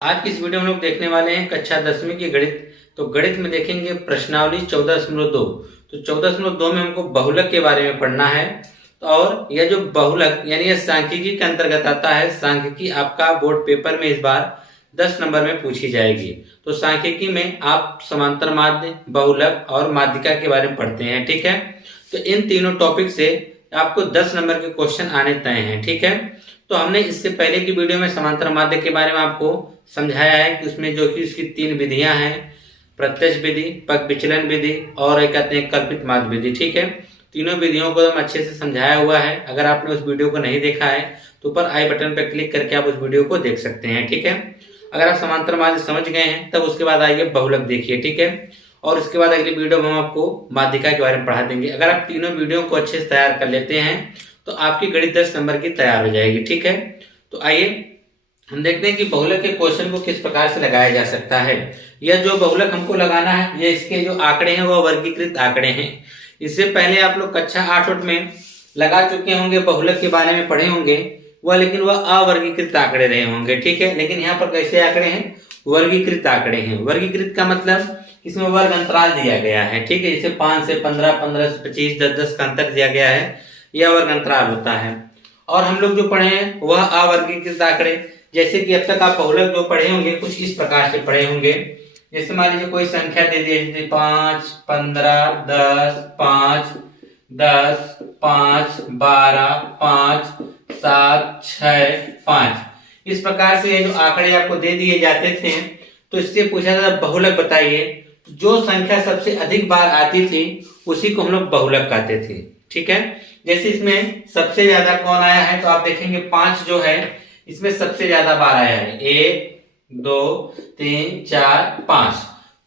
आज की इस वीडियो में हम लोग देखने वाले हैं कक्षा 10वीं की गणित। तो गणित में देखेंगे प्रश्नावली 14.2। तो 14.2 में हमको बहुलक के बारे में पढ़ना है। तो और यह जो बहुलक यानी यह सांख्यिकी के अंतर्गत आता है। सांख्यिकी आपका बोर्ड पेपर में इस बार 10 नंबर में पूछी जाएगी। तो सांख्यिकी में आप समांतर माध्य, बहुलक और माध्यिका के बारे में पढ़ते हैं, ठीक है। तो इन तीनों टॉपिक से आपको 10 नंबर के क्वेश्चन आने तय हैं, ठीक है। तो हमने इससे पहले की वीडियो में समांतर माध्य के बारे में आपको समझाया है कि उसमें जो कि उसकी 3 विधियां हैं, प्रत्यक्ष विधि, पग विचलन विधि और एक कहते हैं कल्पित माध्य विधि, ठीक है। तीनों विधियों को हम अच्छे से समझाया हुआ है। अगर आपने उस वीडियो को नहीं देखा है तो ऊपर आई बटन पर क्लिक करके आप उस वीडियो को देख सकते हैं, ठीक है। अगर आप समांतर माध्य समझ गए हैं तब उसके बाद आइए बहुलक देखिए, ठीक है। और उसके बाद अगली वीडियो में हम आपको माध्यिका के बारे में पढ़ा देंगे। अगर आप तीनों वीडियो को अच्छे से तैयार कर लेते हैं तो आपकी गणित 10 नंबर की तैयार हो जाएगी, ठीक है। तो आइए हम देखते हैं कि बहुलक के क्वेश्चन को किस प्रकार से लगाया जा सकता है। यह जो बहुलक हमको लगाना है, ये इसके जो आंकड़े हैं वह वर्गीकृत आंकड़े हैं। इससे पहले आप लोग कक्षा 8 में लगा चुके होंगे, बहुलक के बारे में पढ़े होंगे वह, लेकिन वह अवर्गीकृत आंकड़े रहे होंगे, ठीक है। लेकिन यहाँ पर कैसे आंकड़े हैं? वर्गीकृत आंकड़े हैं। वर्गीकृत का मतलब इसमें वर्ग अंतराल दिया गया है, ठीक है। जैसे 5 से 15, 15 से 25, 10-10 का अंतर दिया गया है, यह वर्ग अंतराल होता है। और हम लोग जो पढ़े हैं वह अवर्गीकृत आंकड़े, जैसे कि अब तक आप बहुलक जो पढ़े होंगे कुछ इस प्रकार से पढ़े होंगे। जैसे मान लीजिए कोई संख्या दे दी 5, 15, 10, 5, 10, 5, 12, 5, 7, 6, 5। इस प्रकार से ये जो आंकड़े आपको दे दिए जाते थे तो इससे पूछा जाता बहुलक बताइए। जो संख्या सबसे अधिक बार आती थी उसी को हम लोग बहुलक कहते थे, ठीक है। जैसे इसमें सबसे ज्यादा कौन आया है तो आप देखेंगे 5 जो है इसमें सबसे ज्यादा बार आया है। 1, 2, 3, 4, 5।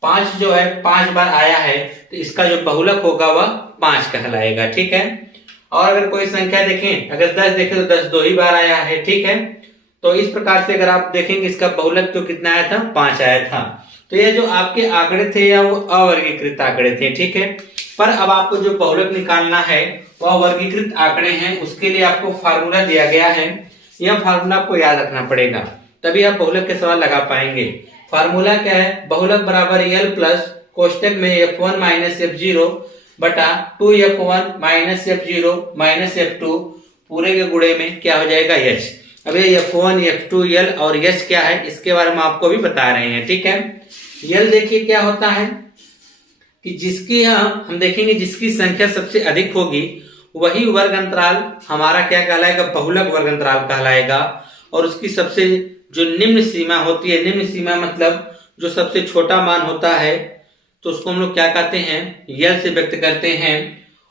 5 जो है 5 बार आया है तो इसका जो बहुलक होगा वह 5 कहलाएगा, ठीक है। और अगर कोई संख्या देखें, अगर 10 देखें तो 10 2 ही बार आया है, ठीक है। तो इस प्रकार से अगर आप देखेंगे इसका बहुलक तो कितना आया था? 5 आया था। तो ये जो आपके आंकड़े थे या वो अवर्गीकृत आंकड़े थे, ठीक है। पर अब आपको जो बहुलक निकालना है वह वर्गीकृत आंकड़े हैं, उसके लिए आपको फार्मूला दिया गया है। यह फार्मूला आपको याद रखना पड़ेगा, तभी आप बहुलक के सवाल लगा पाएंगे। फार्मूला क्या है? बहुलक बराबर एल प्लस कोष्टक में f1 माइनस f0 बटा 2f1 minus f0 minus f2 पूरे के गुणे में क्या हो जाएगा? h। अब ये f1, f2, l और h क्या है इसके बारे में आपको भी बता रहे हैं, ठीक है। l देखिए क्या होता है कि जिसकी हम देखेंगे जिसकी संख्या सबसे अधिक होगी वही वर्ग अंतराल हमारा क्या कहलाएगा? बहुलक वर्ग अंतराल कहलाएगा। और उसकी सबसे जो निम्न सीमा होती है, निम्न सीमा मतलब जो सबसे छोटा मान होता है तो उसको हम लोग क्या कहते हैं? यल से व्यक्त करते हैं।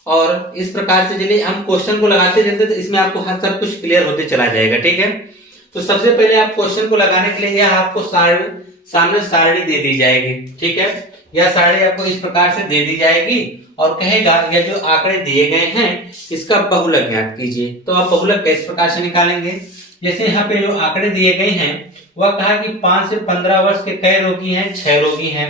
और इस प्रकार से चलिए हम क्वेश्चन को लगाते जाते तो इसमें आपको हर सब कुछ क्लियर होते चला जाएगा, ठीक है। तो सबसे पहले आप क्वेश्चन को लगाने के लिए यह आपको सामने सारणी दे दी जाएगी, ठीक है। यह सारणी आपको इस प्रकार से दे दी जाएगी और कहेगा यह जो आंकड़े दिए गए हैं इसका बहुलक ज्ञात कीजिए। तो आप बहुलक किस प्रकार से निकालेंगे? जैसे यहाँ पे जो आंकड़े दिए गए हैं वह कहा कि 5 से 15 वर्ष के कई रोगी हैं? 6 रोगी हैं।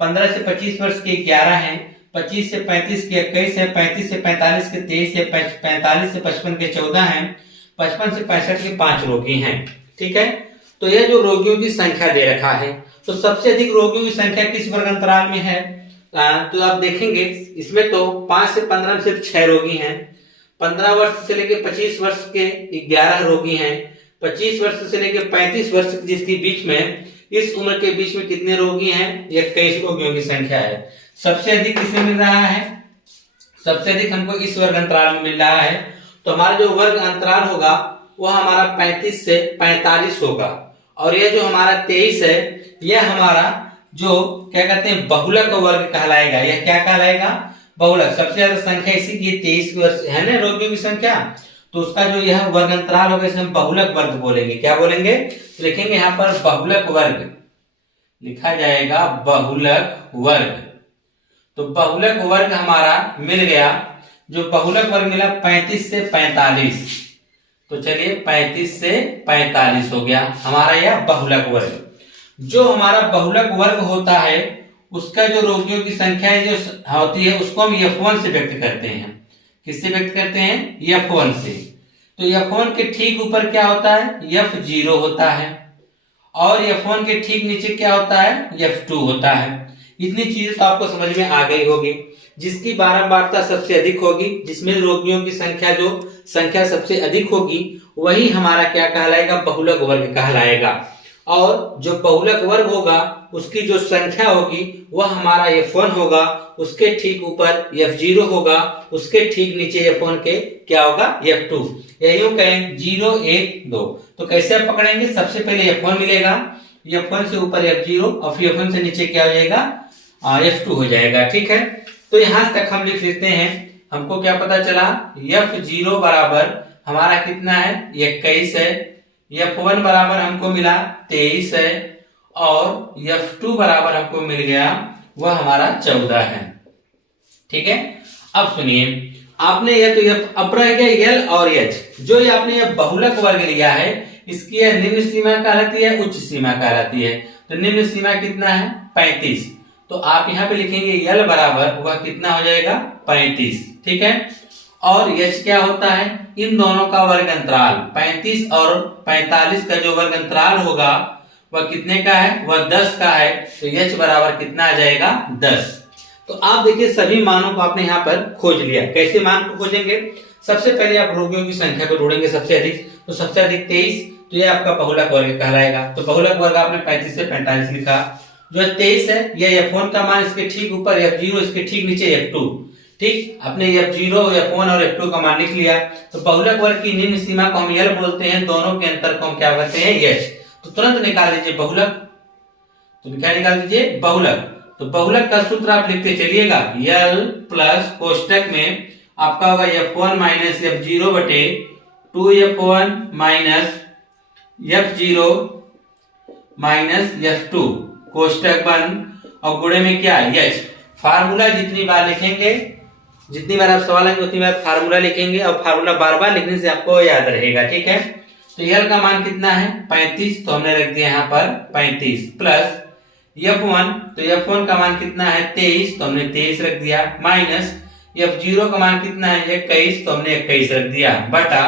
15 से 25 वर्ष के 11 हैं। 25 से 35 के 21 है। 35 से 45 के 23 है। 45 से 55 के 14 हैं। 55 से 65 के 5 रोगी हैं, ठीक है। तो यह जो रोगियों की संख्या दे रखा है, तो सबसे अधिक रोगियों की संख्या किस वर्ग अंतराल में है? तो आप देखेंगे इसमें तो 5 से 15 में सिर्फ 6 रोगी हैं। 15 वर्ष से लेकर 25 वर्ष के 11 रोगी हैं। 25 वर्ष से लेकर 35 वर्ष जिसके बीच में, इस उम्र के बीच में कितने रोगी हैं? 21 रोगियों की संख्या है। सबसे अधिक किसमें मिल रहा है? सबसे अधिक हमको इस वर्ग अंतराल में मिल रहा है। तो हमारा जो वर्ग अंतराल होगा वह हमारा 35 से 45 होगा। और यह जो हमारा 23 है यह हमारा जो क्या कहते हैं? बहुलक वर्ग कहलाएगा। यह क्या कहलाएगा? बहुलक। सबसे ज्यादा संख्या इसी की 23 वर्ष है ना रोगियों की संख्या, तो उसका जो यह वर्ग अंतराल होगा इसे हम बहुलक वर्ग बोलेंगे। क्या बोलेंगे? तो लिखेंगे यहाँ पर बहुलक वर्ग, लिखा जाएगा बहुलक वर्ग। तो बहुलक वर्ग हमारा मिल गया। जो बहुलक वर्ग मिला 35 से 45। तो चलिए 35 से 45 हो गया हमारा यह बहुलक वर्ग। जो हमारा बहुलक वर्ग होता है उसका जो रोगियों की संख्या जो होती है उसको हम f1 से व्यक्त करते हैं। किससे व्यक्त करते हैं? f1 से। तो f1 के ठीक ऊपर क्या होता है? f0 होता है। और F1 के ठीक नीचे क्या होता है, F2 होता है। इतनी चीजें तो आपको समझ में आ गई होगी। जिसकी बारंबारता सबसे अधिक होगी, जिसमें रोगियों की संख्या सबसे अधिक होगी, वही हमारा क्या कहलाएगा, बहुलक वर्ग कहलाएगा। और जो बहुलक वर्ग होगा उसकी जो संख्या होगी वह हमारा F1 होगा, उसके ठीक ऊपर F0 होगा, उसके ठीक नीचे F1 के क्या होगा, F2। यही कहें 0 1 2। तो कैसे आप पकड़ेंगे, सबसे पहले F1 मिलेगा, F1 से ऊपर F0 और फिर F1 से नीचे क्या हो जाएगा, F2 हो जाएगा। ठीक है, तो यहां तक हम लिख लेते हैं। हमको क्या पता चला, F0 बराबर हमारा कितना है, 21 है। F1 बराबर हमको मिला 23 है और F2 बराबर हमको मिल गया वह हमारा 14 है। ठीक है, अब सुनिए, आपने ये तो अब रह गया L और H। जो ये आपने ये बहुलक वर्ग लिया है, इसकी यह निम्न सीमा कहलाती है, उच्च सीमा कहलाती है। तो निम्न सीमा कितना है, 35। तो आप यहाँ पे लिखेंगे L बराबर वह कितना हो जाएगा, 35। ठीक है, और H क्या होता है, इन दोनों का वर्ग अंतराल 35 और 45 का जो वर्ग अंतराल होगा वह कितने का है, वह 10 का है। तो H बराबर कितना आ जाएगा, 10। तो आप देखिए सभी मानों को आपने यहाँ पर खोज लिया। कैसे मान को खोजेंगे, सबसे पहले आप रोगियों की संख्या को ढूंढेंगे सबसे अधिक। तो सबसे अधिक 23, तो ये आपका बहुलक वर्ग कहलाएगा। तो बहुलक वर्ग आपने 35 से 45 लिखा। जो 23 है यह F1 का मान, इसके ठीक ऊपर F0, इसके ठीक नीचे F2। ठीक, आपने F0, F1 और F2 का मान लिख लिया। तो बहुलक वर्ग की निम्न सीमा को हम L बोलते हैं, दोनों के अंतर को हम क्या कहते हैं, H। तो तुरंत निकाल लीजिए बहुलक। तो क्या निकाल दीजिए, बहुलक। तो बहुलक का सूत्र आप लिखते चलिएगा, L प्लस कोष्टक में आपका होगा F1 माइनस F0 बटे 2F1 minus F0 minus F2 कोष्टक बंद और गुणे में क्या, H। फार्मूला जितनी बार लिखेंगे, जितनी बार आप सवाल आएंगे उतनी बार फार्मूला लिखेंगे, और फार्मूला बार बार लिखने से आपको याद रहेगा। ठीक है, तो L का मान कितना है, 35। तो हमने रख दिया यहाँ पर 35 प्लस F1, तो F1 का मान कितना है, 23। तो हमने 23 रख दिया, माइनस F0 का मान कितना है, 21। तो हमने 21 रख दिया, बटा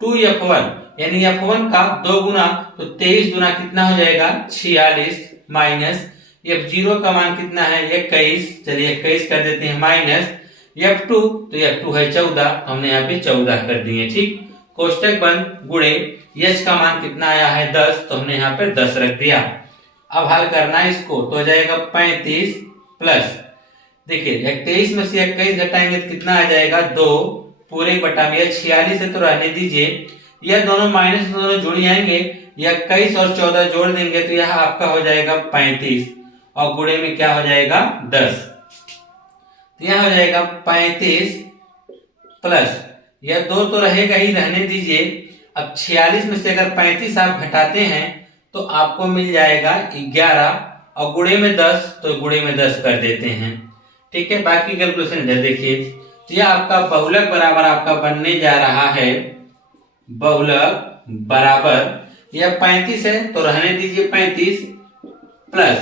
2F1, यानी F1 का 2 गुना, तो 23 गुना कितना हो जाएगा, 46, माइनस F0 का मान कितना है, 21। चलिए 21 कर देते हैं, माइनस F2, तो F2 है 14। तो हमने यहाँ पे 14 कर दिए। ठीक, कोष्टक बंद, गुणे H का मान कितना आया है, 10। तो हमने यहाँ पे 10 रख दिया। अब हल करना है इसको, तो हो जाएगा 35 प्लस, देखिए 23 में से 21 घटाएंगे तो कितना आ जाएगा, 2 पूरे बटा में 46 है तो रहने दीजिए। यह दोनों माइनस दोनों जुड़ जाएंगे, 21 और 14 जोड़ देंगे तो यह आपका हो जाएगा 35 और गुणे में क्या हो जाएगा, 10। तो यह हो जाएगा 35 प्लस, यह 2 तो रहेगा ही, रहने दीजिए। अब 46 में से अगर 35 आप घटाते हैं तो आपको मिल जाएगा 11 और गुणे में 10, तो गुणे में 10 कर देते हैं। ठीक है, बाकी कैलकुलेशन इधर देखिए। तो यह आपका बहुलक बराबर आपका बनने जा रहा है, बहुलक बराबर यह 35 है तो रहने दीजिए 35 प्लस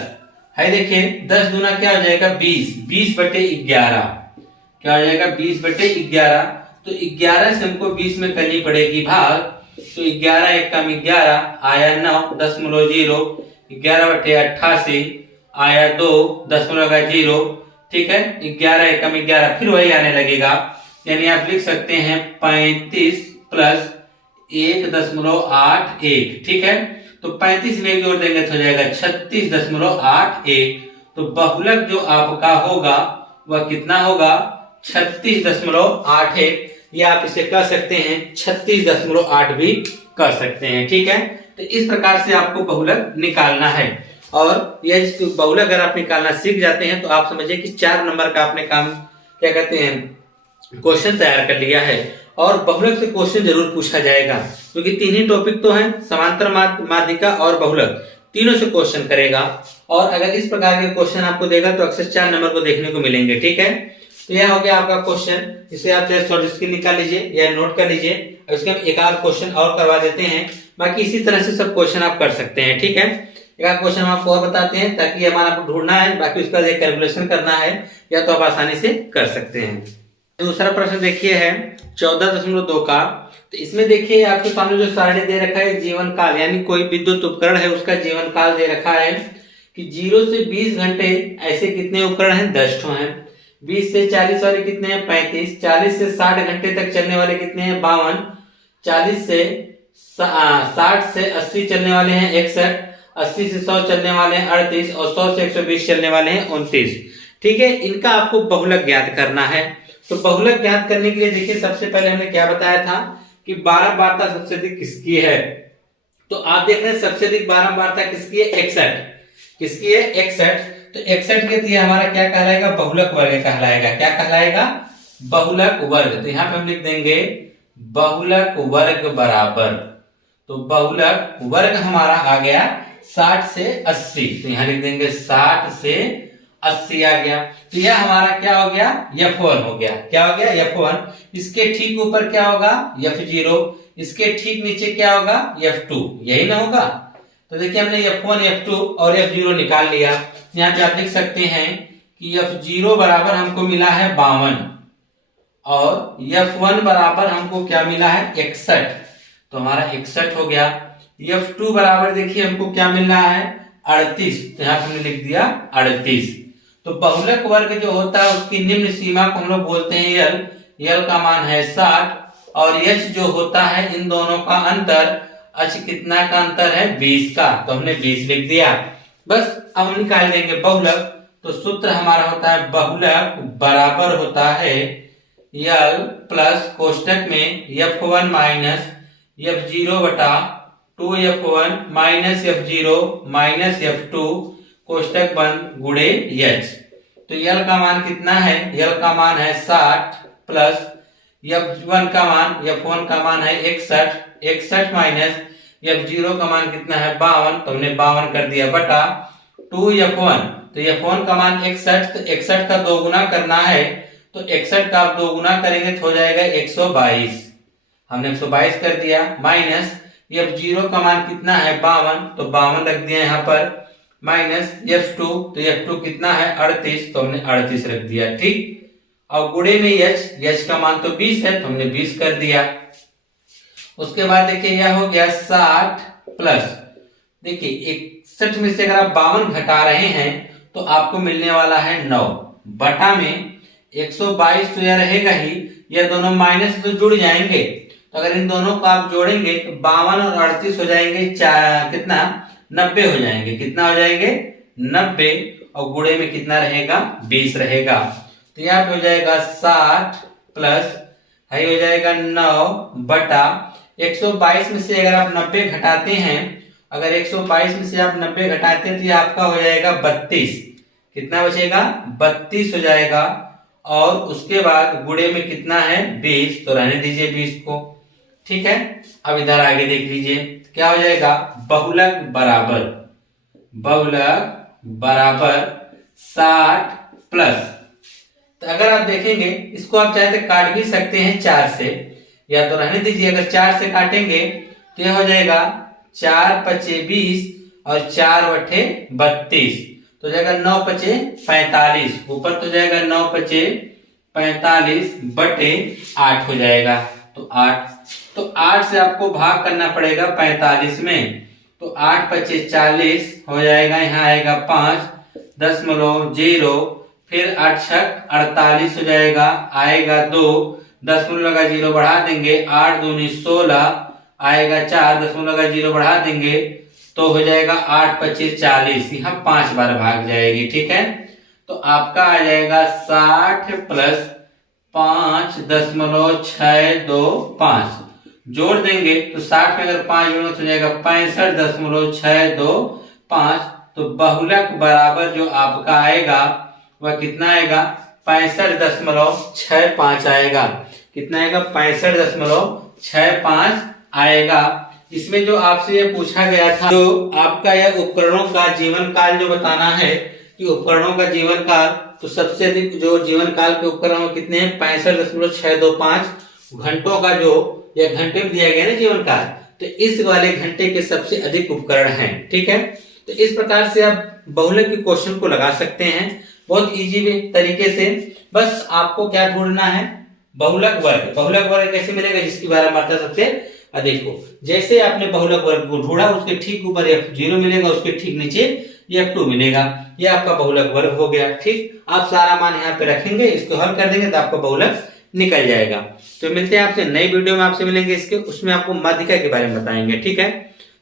है, देखिए 10 दूना क्या हो जाएगा, 20, 20 बटे 11 क्या हो जाएगा, 20 बटे 11। तो 11 से हमको 20 में करनी पड़ेगी भाग, तो 11 एक कम 11 आया 9.0, 11 बटे 88 आया 2.0। ठीक है, 11 एक कम 11 फिर वही आने लगेगा, यानी आप लिख सकते हैं 35 प्लस 1.81। ठीक है, तो 35 में जोड़ देंगे तो हो जाएगा 36.81। तो बहुलक जो आपका होगा वह कितना होगा, 36.81, या आप इसे कह सकते हैं 36.8 भी कर सकते हैं। ठीक है, तो इस प्रकार से आपको बहुलक निकालना है। और यह बहुलक अगर आप निकालना सीख जाते हैं तो आप समझिए कि 4 नंबर का आपने काम क्या कहते हैं, क्वेश्चन तैयार कर लिया है। और बहुलक से क्वेश्चन जरूर पूछा जाएगा, क्योंकि 3 ही टॉपिक तो हैं, समांतर माध्यिका और बहुलक, तीनों से क्वेश्चन करेगा। और अगर इस प्रकार के क्वेश्चन आपको देगा तो अक्सर 4 नंबर को देखने को मिलेंगे। ठीक है, तो यह हो गया आपका क्वेश्चन। इसे आप चाहे शॉर्ट स्क्रीन निकाल लीजिए या नोट कर लीजिए, इसके हम एक आध क्वेश्चन और करवा देते हैं। बाकी इसी तरह से सब क्वेश्चन आप कर सकते हैं। ठीक है, एक आध क्वेश्चन हम आपको और बताते हैं ताकि हमारा आपको ढूंढना है, बाकी उसका कैलकुलेशन करना है या तो आप आसानी से कर सकते हैं। दूसरा प्रश्न देखिए है, 14.2 का, तो इसमें देखिए आपके सामने जो सारणी दे रखा है जीवन काल, यानी कोई विद्युत उपकरण है उसका जीवन काल दे रखा है कि 0 से 20 घंटे ऐसे कितने उपकरण हैं, 10 ठो हैं। 20 से 40 वाले कितने हैं, 35। 40 से 60 घंटे तक चलने वाले कितने हैं, 52। 40 से 60 से 80 चलने वाले हैं 61। 80 से 100 चलने वाले हैं 38 और 100 से 120 चलने वाले हैं 29। ठीक है, इनका आपको बहुलक ज्ञात करना है। तो बहुलक ज्ञात करने के लिए देखिए सबसे पहले हमने क्या बताया था कि बारंबारता सबसे अधिक किसकी है। तो आप देख रहे हैं सबसे अधिक बारंबारता किसकी है, 61। किसकी है, 61। तो 61 के लिए हमारा क्या कहलाएगा, बहुलक वर्ग कहलाएगा। क्या कहलाएगा, बहुलक वर्ग। तो यहाँ पे हम लिख देंगे बहुलक वर्ग बराबर, तो बहुलक वर्ग हमारा आ गया 60 से 80। तो यहाँ लिख देंगे 60 से 80 आ गया। तो यह हमारा क्या हो गया, F1 हो गया। क्या हो गया, F1। इसके ठीक ऊपर क्या होगा, F0। इसके ठीक नीचे क्या होगा, F2। यही ना होगा। तो देखिए हमने F1, F2 और F0 निकाल लिया। यहाँ पे आप लिख सकते हैं कि F0 बराबर हमको मिला है 52 और F1 बराबर हमको क्या मिला है, 61। तो हमारा 61 हो गया। F2 बराबर देखिए हमको क्या मिल रहा है, 38। तो यहाँ हमने लिख दिया 38। तो बहुलक वर्ग जो होता है उसकी निम्न सीमा को हम लोग बोलते हैं L। L का मान है 60 और H जो होता है इन दोनों का अंतर, H कितना का अंतर है, 20 का। तो हमने 20 लिख दिया। बस अब हम निकाल देंगे बहुलक। तो सूत्र हमारा होता है बहुलक बराबर होता है L प्लस कोष्टक में F1 माइनस F0 बटा 2F1 minus F0 minus F2 कोष्टक बंद गुणे H। तो L का मान कितना है, L का मान है 60 प्लस F1 का मान, F1 का मान है 61। 61 माइनस F0 का मान कितना है, 52। तो हमने 52 कर दिया बटा 2F1। तो F1 का मान 61, तो 61 का 2 गुना करना है। तो 61 का आप 2 गुना करेंगे तो हो जाएगा 122। हमने 122 कर दिया माइनस F0 का मान कितना है, 52। तो 52 रख दिया यहाँ पर माइनस F2। तो F2 कितना है, 38। तो हमने 38 रख दिया। ठीक, और गुणे में H का मान तो 20 है तो हमने 20 कर दिया। उसके बाद देखिए यह हो गया 60 प्लस, देखिए 61 में से अगर आप 52 घटा रहे हैं तो आपको मिलने वाला है 9 बटा में 122। तो यह रहेगा ही, यह दोनों माइनस तो जुड़ जाएंगे। तो अगर इन दोनों को आप जोड़ेंगे तो 52 और 38 हो जाएंगे कितना, 90 हो जाएंगे। कितना हो जाएंगे, 90। और गुणे में कितना रहेगा, 20 रहेगा। तो यहाँ पे हो जाएगा 60 प्लस है हो जाएगा 9 बटा 122 में से अगर आप 90 घटाते हैं, अगर 122 में से आप 90 घटाते हैं तो ये आपका हो जाएगा 32। कितना बचेगा, 32 हो जाएगा। और उसके बाद गुणे में कितना है, 20। तो रहने दीजिए 20 को। ठीक है, अब इधर आगे देख लीजिए क्या हो जाएगा, बहुलक बराबर 60 प्लस। तो अगर आप देखेंगे इसको आप चाहे तो काट भी सकते हैं 4 से, या तो रहने दीजिए। अगर 4 से काटेंगे तो यह हो जाएगा 4 पचे 20 और 4 बटे 32। तो जाएगा 9 पचे 45। ऊपर तो जाएगा 9 पचे 45 बटे 8 हो जाएगा। तो 8 से आपको भाग करना पड़ेगा 45 में। तो 8 पचे 40 हो जाएगा, यहाँ आएगा 5.0, फिर 8 छक 48 हो जाएगा, आएगा 2, 0 बढ़ा देंगे, 8 दूनी 16 आएगा 4, 0 बढ़ा देंगे तो हो जाएगा 8 पचे 40। यहाँ 5 बार भाग जाएगी। ठीक है, तो आपका आ जाएगा 60 प्लस 5.625। जोड़ देंगे तो 60 में अगर 5 जोड़ो तो जाएगा 65.625। तो बहुलक बराबर जो आपका आएगा वह कितना आएगा, 65.65 आएगा। कितना आएगा, 65.65 आएगा। इसमें जो आपसे ये पूछा गया था, जो आपका यह उपकरणों का जीवन काल जो बताना है कि उपकरणों का जीवन काल, तो सबसे अधिक जो जीवन काल के उपकरण कितने हैं, 65.625 घंटों का जो यह घंटे में दिया गया ना जीवन काल, तो इस वाले घंटे के सबसे अधिक उपकरण हैं। ठीक है, तो इस प्रकार से आप बहुलक के क्वेश्चन को लगा सकते हैं बहुत इजी तरीके से। बस आपको क्या ढूंढना है, बहुलक वर्ग कैसे मिलेगा, जिसकी बारह मात्रा सबसे अधिक हो। जैसे आपने बहुलक वर्ग को ढूंढा, उसके ठीक ऊपर F0 मिलेगा, उसके ठीक नीचे F2 मिलेगा, ये आपका बहुलक वर्ग हो गया। ठीक, आप सारा मान यहाँ पे रखेंगे, इसको हल कर देंगे तो आपका बहुलक निकल जाएगा। तो मिलते हैं आपसे नई वीडियो में, आपसे मिलेंगे इसके, उसमें आपको माध्यिका के बारे में बताएंगे। ठीक है।